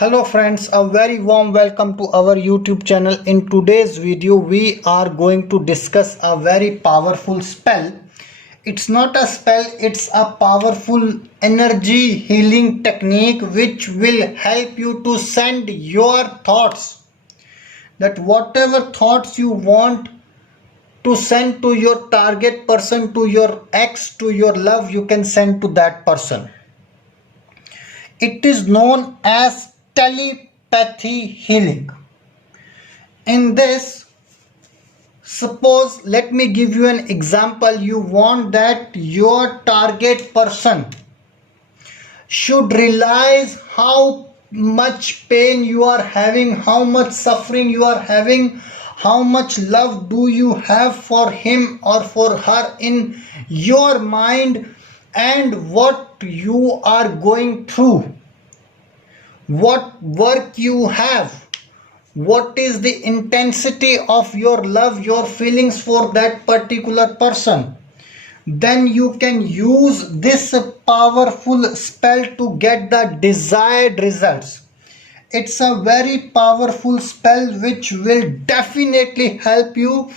Hello friends, a very warm welcome to our YouTube channel. In today's video we are going to discuss a very powerful spell. It's not a spell, it's a powerful energy healing technique which will help you to send your thoughts, that whatever thoughts you want to send to your target person, to your ex, to your love, you can send to that person. It is known as telepathy healing. In this, suppose, let me give you an example. You want that your target person should realize how much pain you are having, how much suffering you are having, how much love do you have for him or for her in your mind, and what you are going through, what work you have, what is the intensity of your love, your feelings for that particular person. Then you can use this powerful spell to get the desired results. It's a very powerful spell which will definitely help you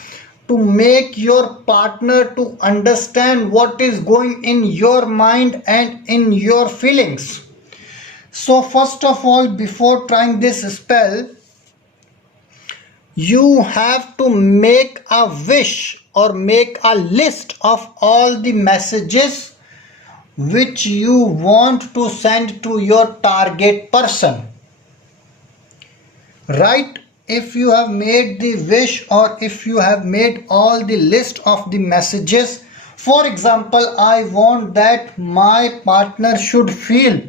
to make your partner to understand what is going in your mind and in your feelings. So first of all, before trying this spell, you have to make a wish or make a list of all the messages which you want to send to your target person. Right? If you have made the wish or if you have made all the list of the messages, for example, I want that my partner should feel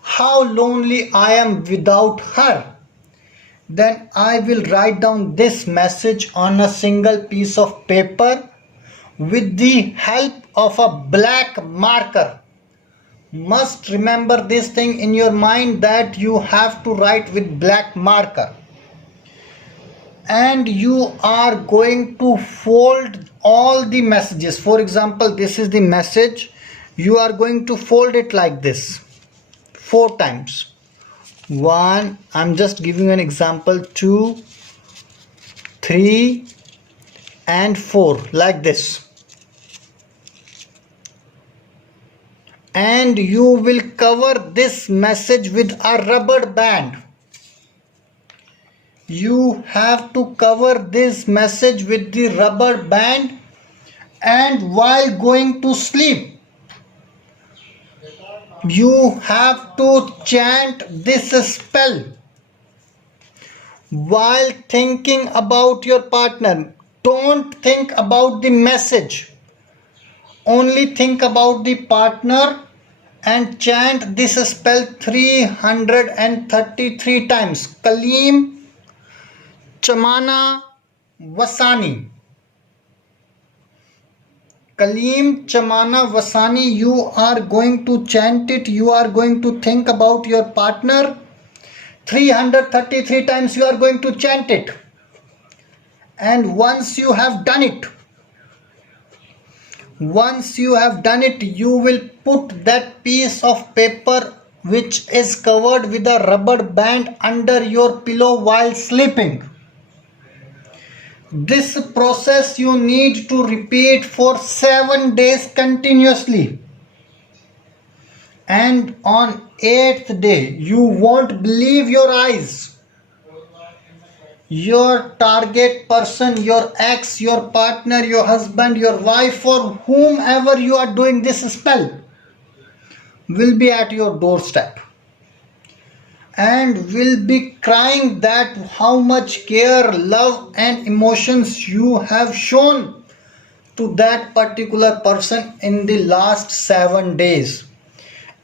how lonely I am without her, then I will write down this message on a single piece of paper with the help of a black marker. Must remember this thing in your mind that you have to write with black marker. And you are going to fold all the messages. For example, this is the message. You are going to fold it like this 4 times. 1, I'm just giving an example, 2, 3 and 4, like this. And you will cover this message with a rubber band. You have to cover this message with the rubber band, and while going to sleep you have to chant this spell while thinking about your partner. Don't think about the message, only think about the partner and chant this spell 333 times. Kaleem Chamana Vasani. Kaleem Chamana Vasani, you are going to chant it, you are going to think about your partner 333 times, you are going to chant it. And once you have done it, you will put that piece of paper which is covered with a rubber band under your pillow while sleeping. This process you need to repeat for 7 days continuously. And on 8th day, you won't believe your eyes. Your target person, your ex, your partner, your husband, your wife, for whomever you are doing this spell, will be at your doorstep and will be crying that how much care, love and emotions you have shown to that particular person in the last 7 days.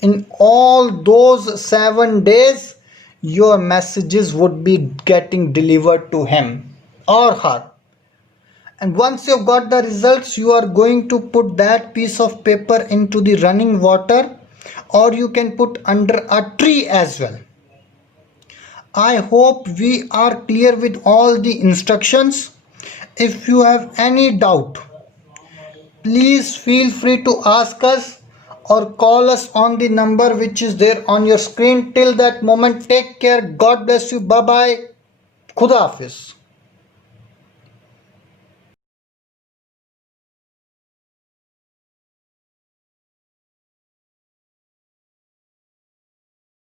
In all those 7 days, your messages would be getting delivered to him or her. And once you've got the results, you are going to put that piece of paper into the running water, or you can put under a tree as well. I hope we are clear with all the instructions. If you have any doubt, please feel free to ask us. or call us on the number which is there on your screen. Till that moment, take care. God bless you. Bye bye. Khuda Hafiz.